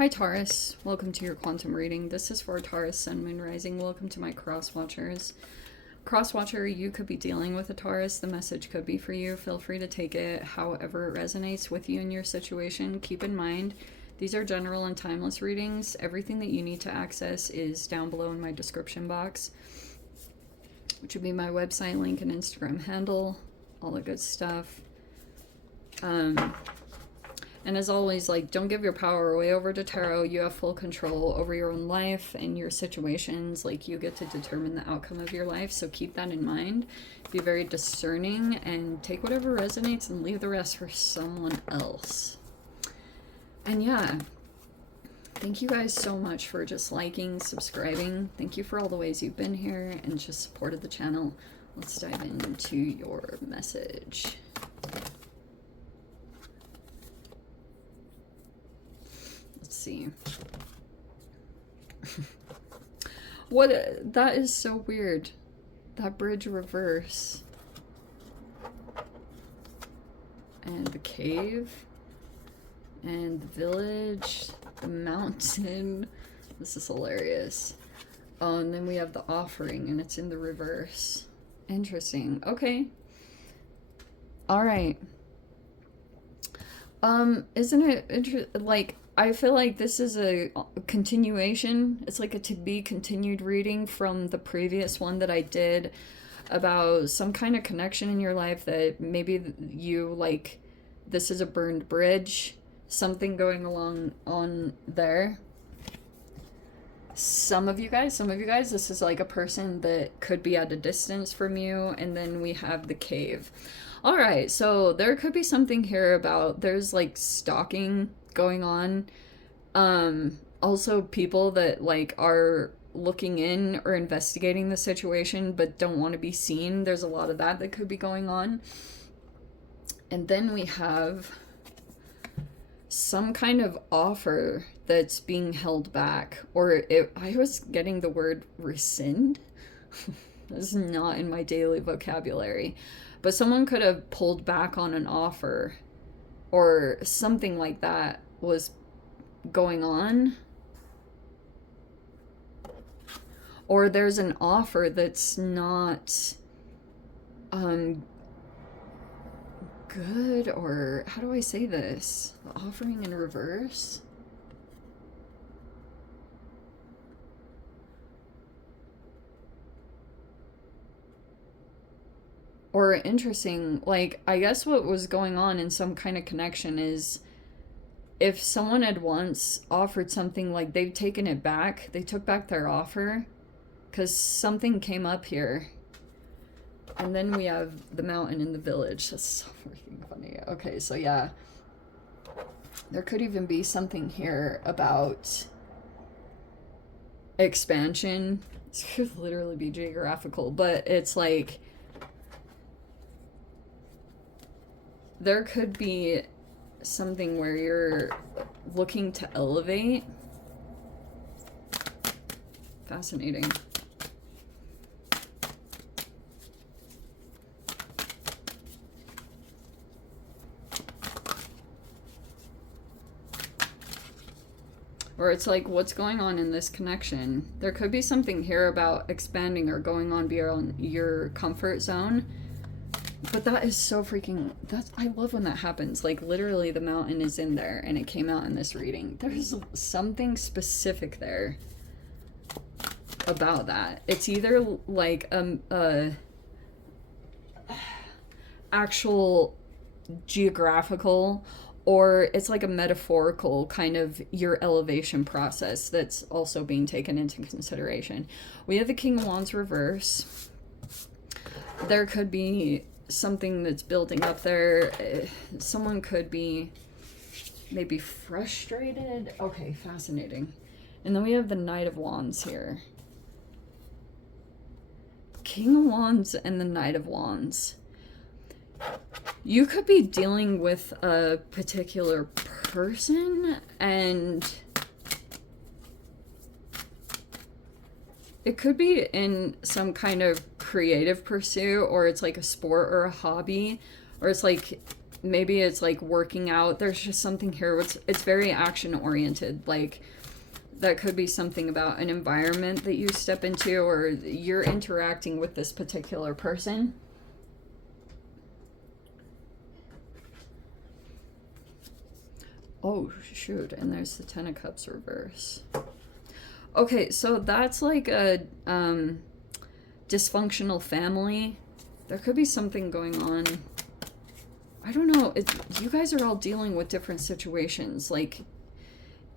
Hi Taurus, welcome to your quantum reading. This is for Taurus, Sun, Moon, Rising. Welcome to my cross watchers. Cross watcher, you could be dealing with a Taurus. The message could be for you. Feel free to take it however it resonates with you in your situation. Keep in mind, these are general and timeless readings. Everything that you need to access is down below in my description box, which would be my website link and Instagram handle, all the good stuff. And as always, like, don't give your power away over to tarot. You have full control over your own life and your situations. Like, you get to determine the outcome of your life, so keep that in mind. Be very discerning and take whatever resonates and leave the rest for someone else. And yeah, thank you guys so much for just liking, subscribing. Thank you for all the ways you've been here and just supported the channel. Let's dive into your message. See what, that is so weird, that bridge reverse and the cave and the village, the mountain. This is hilarious. Oh, and then we have the offering and it's in the reverse. Interesting. Okay, all right. Isn't it like, I feel like this is a continuation. It's like a to be continued reading from the previous one that I did about some kind of connection in your life that maybe you, like, this is a burned bridge, something going along on there. Some of you guys, this is like a person that could be at a distance from you. And then we have the cave. All right, so there could be something here about, there's like stalking going on. Also people that like are looking in or investigating the situation but don't want to be seen. There's a lot of that could be going on. And then we have some kind of offer that's being held back, or I was getting the word rescind. This is not in my daily vocabulary, but someone could have pulled back on an offer or something like that was going on. Or there's an offer that's not good, or how do I say this? The offering in reverse. Or interesting, like, I guess what was going on in some kind of connection is if someone had once offered something, like they've taken it back, they took back their offer because something came up here. And then we have the mountain in the village. That's so freaking funny. Okay, so yeah, there could even be something here about expansion. This could literally be geographical, but it's like there could be something where you're looking to elevate. Fascinating. Or it's like, what's going on in this connection? There could be something here about expanding or going on beyond your comfort zone. But that is so freaking, I love when that happens. Like, literally the mountain is in there and it came out in this reading. There's something specific there about that. It's either like actual geographical, or it's like a metaphorical kind of your elevation process that's also being taken into consideration. We have the King of Wands reverse. There could be something that's building up there. Someone could be maybe frustrated. Okay, fascinating. And then we have the Knight of Wands here. King of Wands and the Knight of Wands. You could be dealing with a particular person, and it could be in some kind of creative pursuit, or it's like a sport or a hobby, or it's like maybe it's like working out. There's just something here. It's very action oriented. Like that could be something about an environment that you step into, or you're interacting with this particular person. Oh, shoot. And there's the Ten of Cups reverse. Okay, so that's like a dysfunctional family. There could be something going on. I don't know. You guys are all dealing with different situations. Like,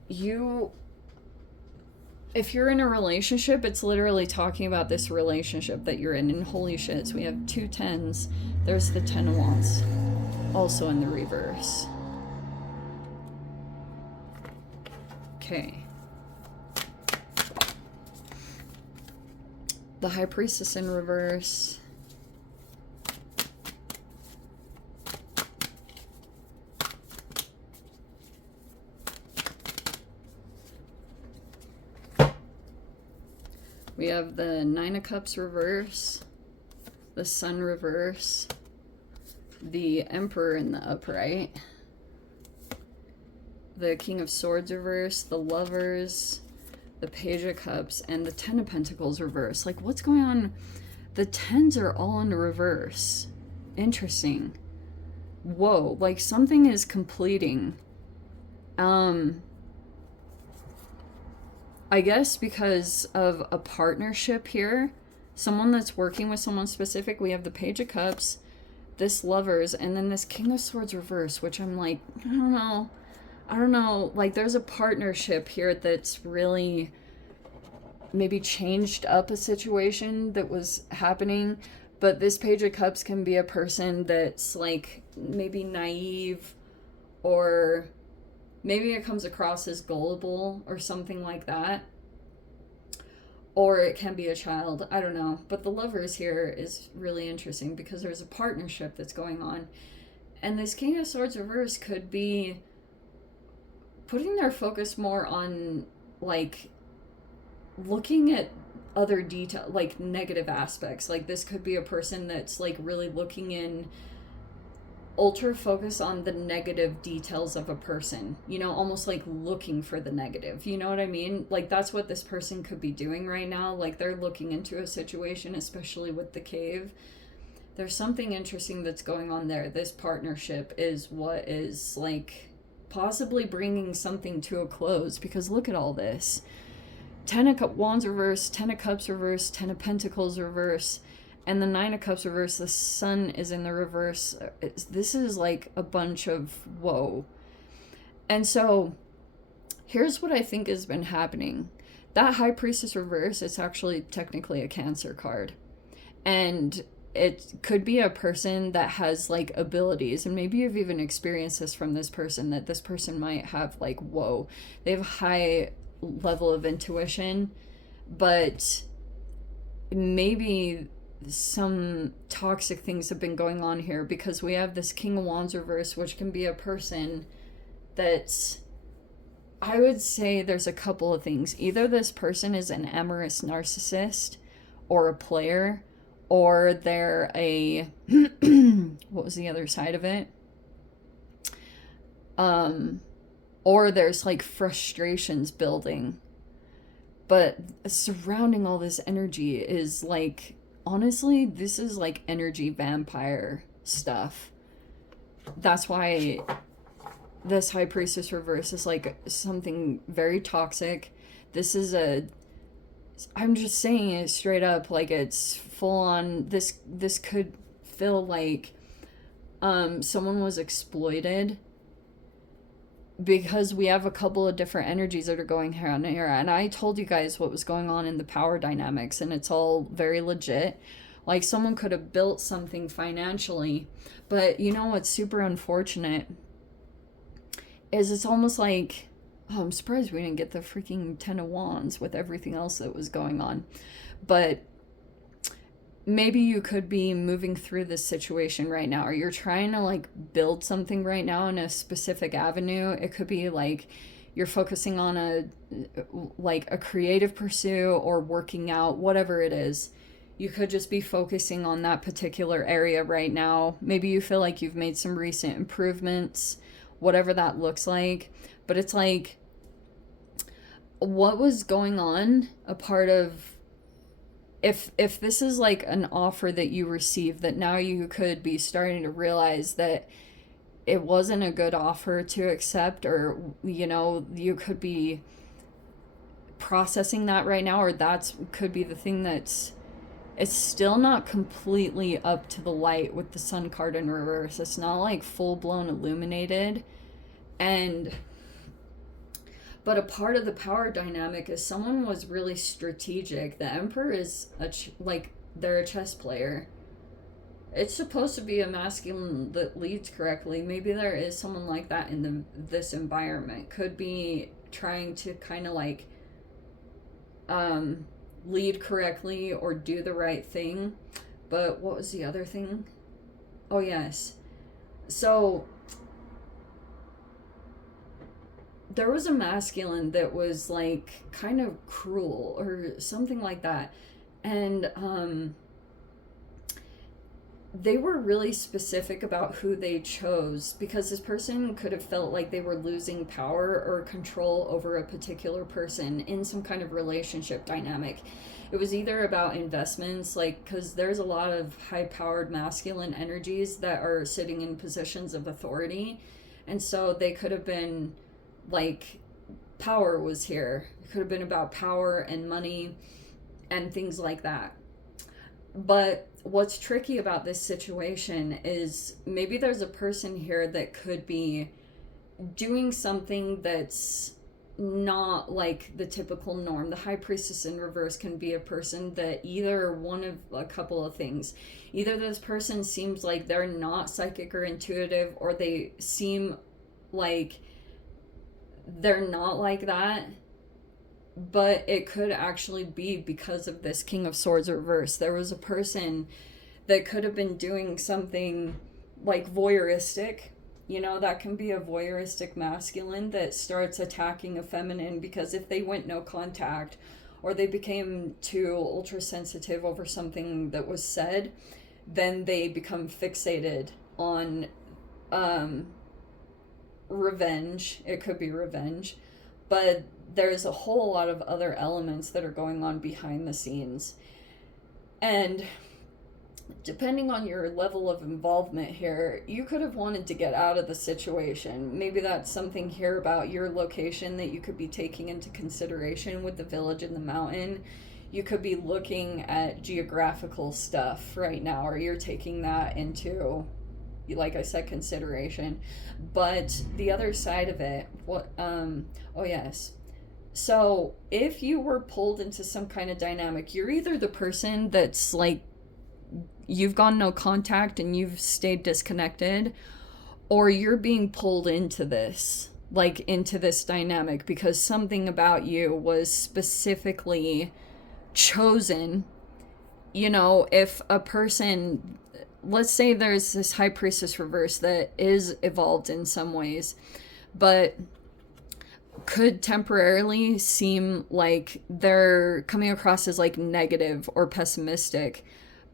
if you're in a relationship, it's literally talking about this relationship that you're in. And holy shit, so we have 2 10s. There's the 10 of Wands, also in the reverse. Okay. The High Priestess in reverse. We have the Nine of Cups reverse, the Sun reverse, the Emperor in the upright, the King of Swords reverse, the Lovers, the Page of Cups, and the Ten of Pentacles reverse. Like, what's going on? The 10s are all in reverse. Interesting. Whoa, like something is completing. I guess because of a partnership here, someone that's working with someone specific. We have the Page of Cups, this Lovers, and then this King of Swords reverse, which I'm like, I don't know, like there's a partnership here that's really maybe changed up a situation that was happening. But this Page of Cups can be a person that's like maybe naive, or maybe it comes across as gullible or something like that. Or it can be a child. I don't know. But the Lovers here is really interesting because there's a partnership that's going on. And this King of Swords reverse could be putting their focus more on, like, looking at other detail, like negative aspects. Like, this could be a person that's, like, really looking in, ultra focus on the negative details of a person, you know, almost like looking for the negative, you know what I mean? Like, that's what this person could be doing right now. Like, they're looking into a situation, especially with the cave. There's something interesting that's going on there. This partnership is what is, like, possibly bringing something to a close, because look at all this. 10 of Wands reverse, 10 of Cups reverse, 10 of Pentacles reverse, and the 9 of Cups reverse. The Sun is in the reverse. This is like a bunch of whoa. And so here's what I think has been happening. That High Priestess reverse, it's actually technically a Cancer card. And it could be a person that has like abilities, and maybe you've even experienced this from this person, that this person might have like, whoa, they have a high level of intuition, but maybe some toxic things have been going on here, because we have this King of Wands reverse, which can be a person that's, I would say there's a couple of things. Either this person is an amorous narcissist or a player, or they're a what was the other side of it? Or there's like frustrations building. But surrounding all this energy is like, honestly, this is like energy vampire stuff. That's why this High Priestess reverse is like something very toxic. This is I'm just saying it straight up, like it's full on, this could feel like someone was exploited, because we have a couple of different energies that are going on here. And I told you guys what was going on in the power dynamics, and it's all very legit. Like, someone could have built something financially, but you know what's super unfortunate is it's almost like, oh, I'm surprised we didn't get the freaking 10 of Wands with everything else that was going on. But maybe you could be moving through this situation right now, or you're trying to like build something right now in a specific avenue. It could be like you're focusing on a creative pursuit, or working out, whatever it is. You could just be focusing on that particular area right now. Maybe you feel like you've made some recent improvements, whatever that looks like. But it's like, what was going on a part of, if this is like an offer that you received, that now you could be starting to realize that it wasn't a good offer to accept, or you could be processing that right now, or that's could be the thing that's, it's still not completely up to the light with the Sun card in reverse. It's not like full-blown illuminated. But a part of the power dynamic is someone was really strategic. The Emperor is they're a chess player. It's supposed to be a masculine that leads correctly. Maybe there is someone like that in this environment. Could be trying to kind of like lead correctly or do the right thing. But what was the other thing? Oh, yes. So there was a masculine that was like kind of cruel or something like that. And they were really specific about who they chose, because this person could have felt like they were losing power or control over a particular person in some kind of relationship dynamic. It was either about investments, like, because there's a lot of high-powered masculine energies that are sitting in positions of authority. And so they could have been like, power was here. It could have been about power and money and things like that. But what's tricky about this situation is maybe there's a person here that could be doing something that's not like the typical norm. The High Priestess in reverse can be a person that either one of a couple of things. Either this person seems like they're not psychic or intuitive, or they seem like they're not like that. But it could actually be because of this King of Swords reverse. There was a person that could have been doing something like voyeuristic. That can be a voyeuristic masculine that starts attacking a feminine, because if they went no contact or they became too ultra sensitive over something that was said, then they become fixated on revenge. It could be revenge. But there's a whole lot of other elements that are going on behind the scenes. And depending on your level of involvement here, you could have wanted to get out of the situation. Maybe that's something here about your location that you could be taking into consideration with the village and the mountain. You could be looking at geographical stuff right now, or you're taking that into, like I said, consideration. But the other side of it, oh yes. So if you were pulled into some kind of dynamic, you're either the person that's like, you've gone no contact and you've stayed disconnected, or you're being pulled into this, like into this dynamic, because something about you was specifically chosen. If a person, let's say there's this High Priestess reverse that is evolved in some ways, but could temporarily seem like they're coming across as like negative or pessimistic.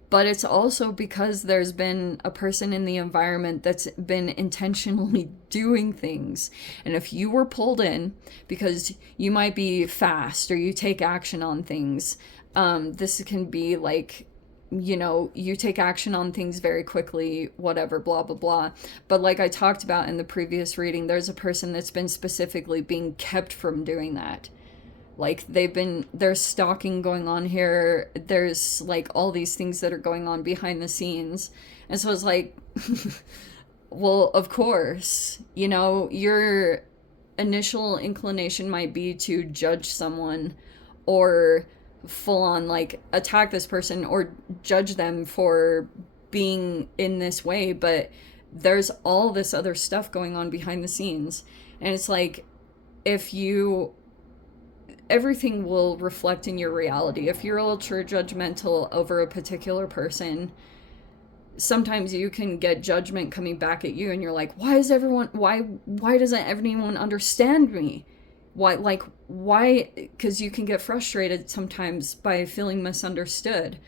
But it's also because there's been a person in the environment that's been intentionally doing things. And if you were pulled in because you might be fast or you take action on things, this can be like, you take action on things very quickly, whatever, blah, blah, blah. But like I talked about in the previous reading, there's a person that's been specifically being kept from doing that. Like there's stalking going on here. There's like all these things that are going on behind the scenes. And so it's like, well, of course, your initial inclination might be to judge someone or full on like attack this person or judge them for being in this way, but there's all this other stuff going on behind the scenes. And it's like, everything will reflect in your reality. If you're ultra judgmental over a particular person, sometimes you can get judgment coming back at you, and you're like, why doesn't everyone understand me? Why? Because you can get frustrated sometimes by feeling misunderstood.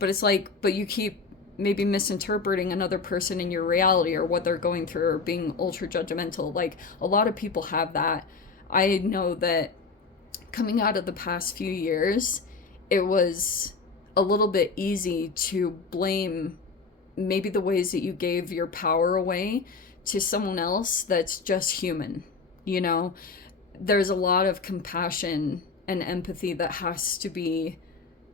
but it's like, but you keep maybe misinterpreting another person in your reality or what they're going through, or being ultra judgmental. Like, a lot of people have that. I know that coming out of the past few years, it was a little bit easy to blame maybe the ways that you gave your power away to someone else that's just human. You know, there's a lot of compassion and empathy that has to be,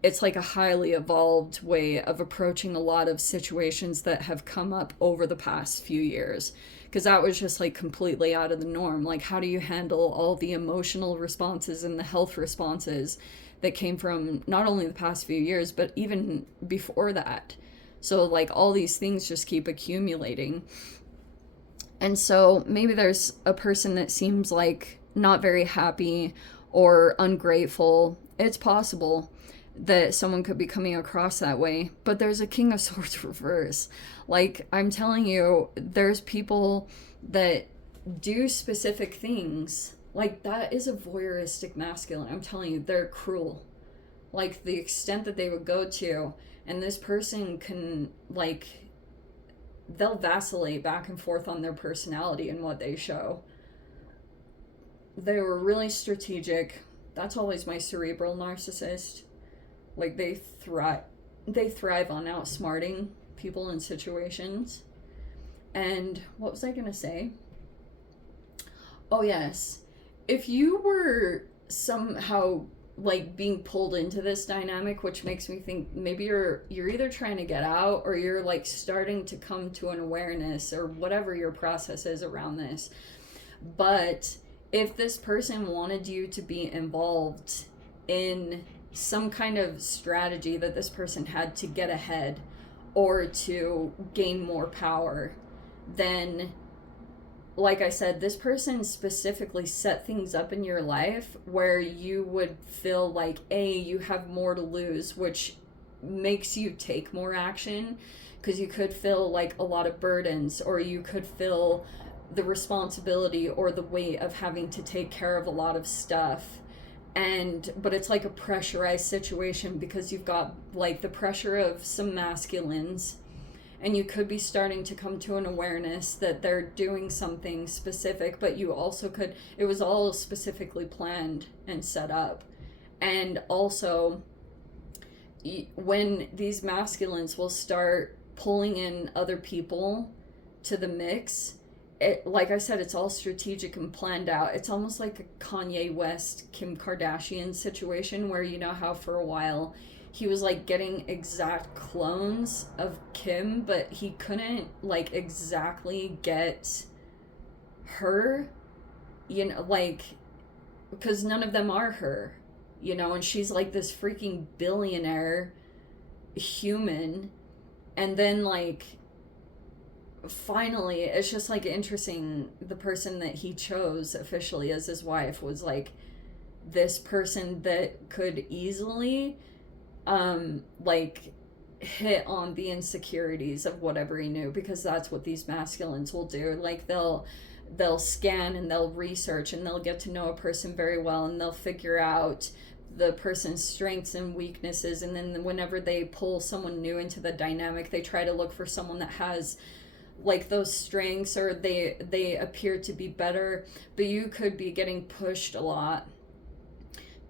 it's like a highly evolved way of approaching a lot of situations that have come up over the past few years, because that was just like completely out of the norm. Like, how do you handle all the emotional responses and the health responses that came from not only the past few years but even before that? So like, all these things just keep accumulating. And so maybe there's a person that seems like not very happy or ungrateful. It's possible that someone could be coming across that way, but there's a King of Swords reverse. Like, I'm telling you, there's people that do specific things. Like, that is a voyeuristic masculine. I'm telling you, they're cruel. Like, the extent that they would go to, and this person can, like, they'll vacillate back and forth on their personality and what they show. They were really strategic. That's always my cerebral narcissist. Like, they thrive on outsmarting people in situations. And what was I gonna say? Oh yes, if you were somehow like being pulled into this dynamic, which makes me think maybe you're either trying to get out, or you're like starting to come to an awareness, or whatever your process is around this. But if this person wanted you to be involved in some kind of strategy that this person had to get ahead or to gain more power, then, like I said, this person specifically set things up in your life where you would feel like, you have more to lose, which makes you take more action, because you could feel like a lot of burdens, or you could feel the responsibility or the weight of having to take care of a lot of stuff. But it's like a pressurized situation, because you've got like the pressure of some masculines, and you could be starting to come to an awareness that they're doing something specific, but you also could, it was all specifically planned and set up. And also, when these masculines will start pulling in other people to the mix, like I said, it's all strategic and planned out. It's almost like a Kanye West, Kim Kardashian situation, where, you know how for a while he was like getting exact clones of Kim, but he couldn't like exactly get her, you know, like, because none of them are her, you know, and she's like this freaking billionaire human. And then like, finally, it's just like interesting, the person that he chose officially as his wife was like this person that could easily like hit on the insecurities of whatever he knew, because that's what these masculines will do. Like, they'll scan and they'll research and they'll get to know a person very well, and they'll figure out the person's strengths and weaknesses, and then whenever they pull someone new into the dynamic, they try to look for someone that has like those strengths, or they appear to be better. But you could be getting pushed a lot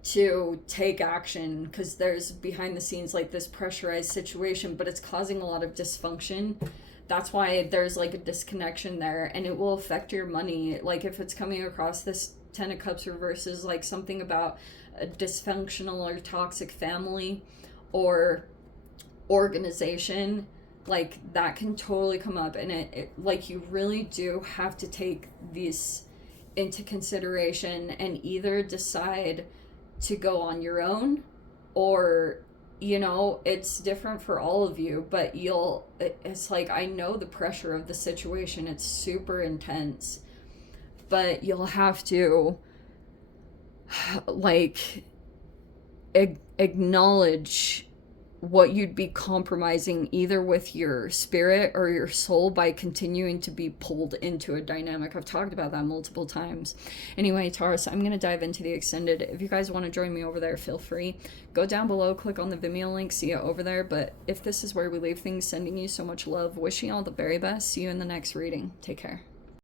to take action, because there's behind the scenes like this pressurized situation, but it's causing a lot of dysfunction. That's why there's like a disconnection there, and it will affect your money. Like, if it's coming across this Ten of Cups reverses like something about a dysfunctional or toxic family or organization, like that can totally come up. And it like, you really do have to take these into consideration and either decide to go on your own, or, you know, it's different for all of you, but it's like, I know the pressure of the situation, it's super intense, but you'll have to like acknowledge what you'd be compromising either with your spirit or your soul by continuing to be pulled into a dynamic. I've talked about that multiple times. Anyway, Taurus, I'm going to dive into the extended. If you guys want to join me over there, feel free. Go down below, click on the Vimeo link, see it over there. But if this is where we leave things, sending you so much love, wishing you all the very best. See you in the next reading. Take care.